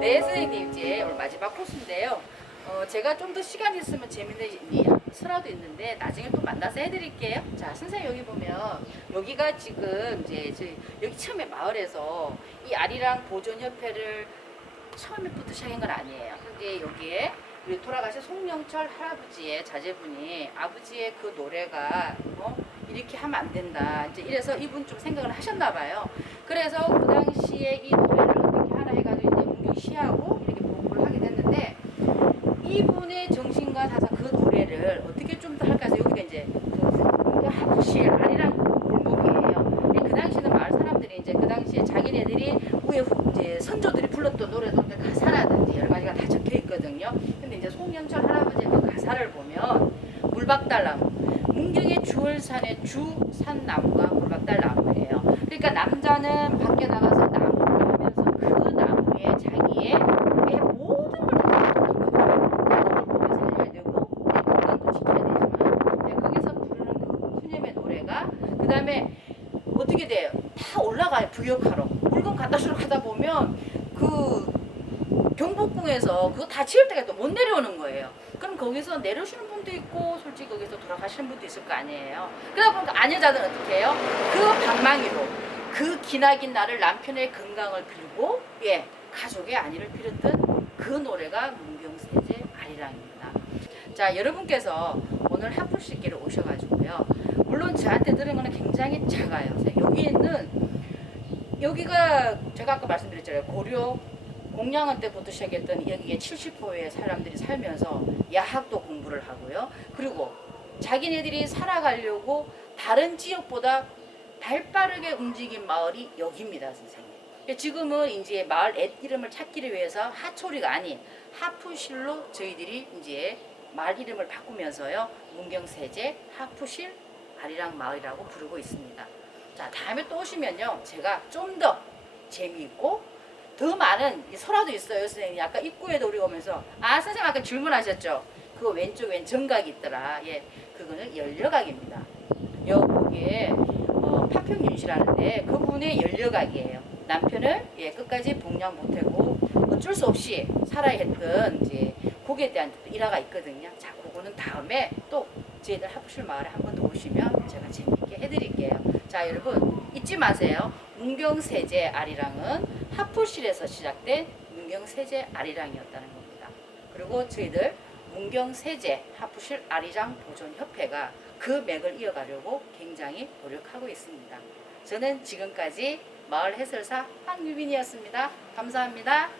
네, 선생님 이제 오늘 마지막 코스인데요. 어, 제가 좀 더 시간 있으면 재밌는 이 설화도 있는데 나중에 또 만나서 해드릴게요. 자, 선생님 여기 보면 여기가 지금 이제 저희 여기 처음에 마을에서 이 아리랑 보존협회를 처음부터 시작한 건 아니에요. 근데 여기에 우리 돌아가신 송영철 할아버지의 자제분이 아버지의 그 노래가 어? 이렇게 하면 안 된다. 이제 이래서 이분 좀 생각을 하셨나 봐요. 그래서 그 당시에 이 노래를 어떻게 하나 해가지고 이제 문경 시하고 이렇게 보급을 하게 됐는데 이분의 정신과 사상 그 노래를 어떻게 좀 더 할까 해서 여기가 이제 그 하프실 아리랑 골목이에요. 근데 그 당시에는 마을 사람들이 이제 그 당시에 자기네들이 후- 이제 선조들이 불렀던 노래도 가사라든지 여러 가지가 다 적혀 있거든요. 근데 이제 송영철 할아버지의 그 가사를 보면 물박달나무 문경의 주월산의 주산나무가 물박달나무예요. 그러니까 남자는 밖에 나가서 나무를 하면서 그 나무에 자기의 네, 그 다음에 어떻게 돼요? 다 올라가요 부역하러 물건 갖다 주러 가다 보면 그 경복궁에서 그거 다 치울 때가 또 못 내려오는 거예요. 그럼 거기서 내려오시는 분도 있고 솔직히 거기서 돌아가시는 분도 있을 거 아니에요. 그러다 보니까 아녀자들은 어떻게 해요? 그 방망이로 그 기나긴 나를 남편의 건강을 빌고 예 가족의 안위를 빌었던 그 노래가 문경세제 아리랑입니다. 자 여러분께서 오늘 하프식기를 오셔가지고요. 물론 저한테 들은 거는 굉장히 작아요. 여기는 여기가 제가 아까 말씀드렸잖아요. 고려 공양원 때부터 시작했던 여기에 70%의 사람들이 살면서 야학도 공부를 하고요. 그리고 자기네들이 살아가려고 다른 지역보다 발빠르게 움직인 마을이 여기입니다, 선생님. 지금은 이제 마을 앱 이름을 찾기를 위해서 하초리가 아닌 하프실로 저희들이 이제 마을 이름을 바꾸면서요. 문경세제 하프실 아리랑 마을이라고 부르고 있습니다. 자, 다음에 또 오시면요. 제가 좀 더 재미있고 더 많은 이 설화도 있어요, 선생님. 아까 입구에도 우리 오면서 아, 선생님 아까 질문하셨죠? 그거 왼쪽 왼 정각이 있더라. 예, 그거는 연려각입니다. 여기에 어, 파평윤씨라는데 그분의 연려각이에요. 남편을 예, 끝까지 복양 못하고 어쩔 수 없이 살아야 했던 이제 곡에 대한 또 일화가 있거든요. 자, 그거는 다음에 또 저희들 하프실 마을에 한 번 더 오시면 제가 재밌게 해드릴게요. 자, 여러분 잊지 마세요. 문경세제 아리랑은 하프실에서 시작된 문경세제 아리랑이었다는 겁니다. 그리고 저희들 문경세제 하프실 아리랑 보존협회가 그 맥을 이어가려고 굉장히 노력하고 있습니다. 저는 지금까지 마을 해설사 황유빈이었습니다. 감사합니다.